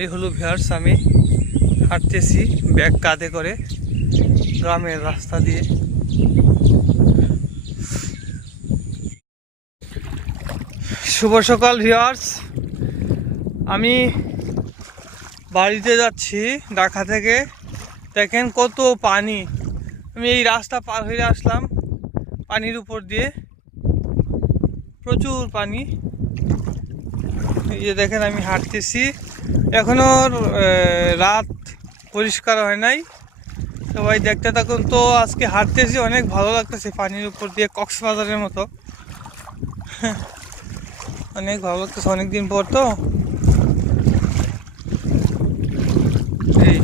এই হলো ভিউয়ার্স, আমি হাঁটতেছি ব্যাগ কাঁধে করে গ্রামের রাস্তা দিয়ে। শুভ সকাল ভিউয়ার্স, আমি বাড়িতে যাচ্ছি ঢাকা থেকে। দেখেন কত পানি। আমি এই রাস্তা পার হয়ে আসলাম পানির উপর দিয়ে, প্রচুর পানি। এই যে দেখেন আমি হাঁটতেছি, এখনো রাত পরিষ্কার হয় নাই। সবাই দেখতে থাকুন। তো আজকে হাঁটতেছি, অনেক ভালো লাগতেছে পানির উপর দিয়ে, কক্সবাজারের মতো। অনেক ভালো লাগতেছে, অনেকদিন পর তো। এই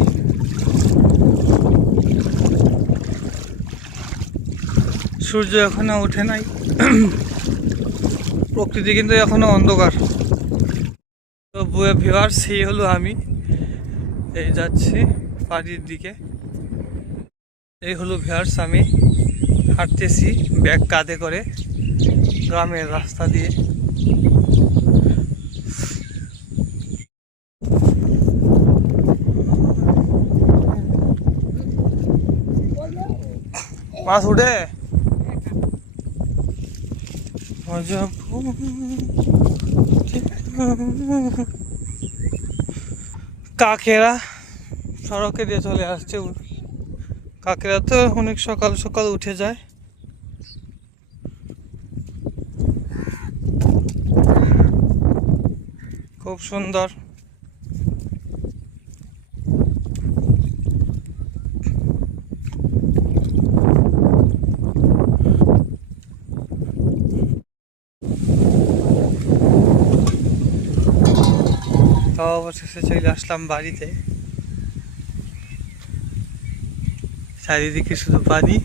সূর্য এখনো ওঠে নাই, প্রকৃতি কিন্তু এখনো অন্ধকার। তো ভিউয়ার্স, এই হলো আমি, এই যাচ্ছি বাড়ির দিকে। এই হলো ভিউয়ার্স, আমি হাঁটতেছি ব্যাগ কাঁধে করে গ্রামের রাস্তা দিয়ে। মাছ উঠে কাকেরা সড়কে দিয়ে চলে আসছে। কাকেরা তো অনেক সকাল সকাল উঠে যায়। খুব সুন্দর। তো অবশেষে চলে আসলাম বাড়িতে। চারিদিকে শুধু পানি।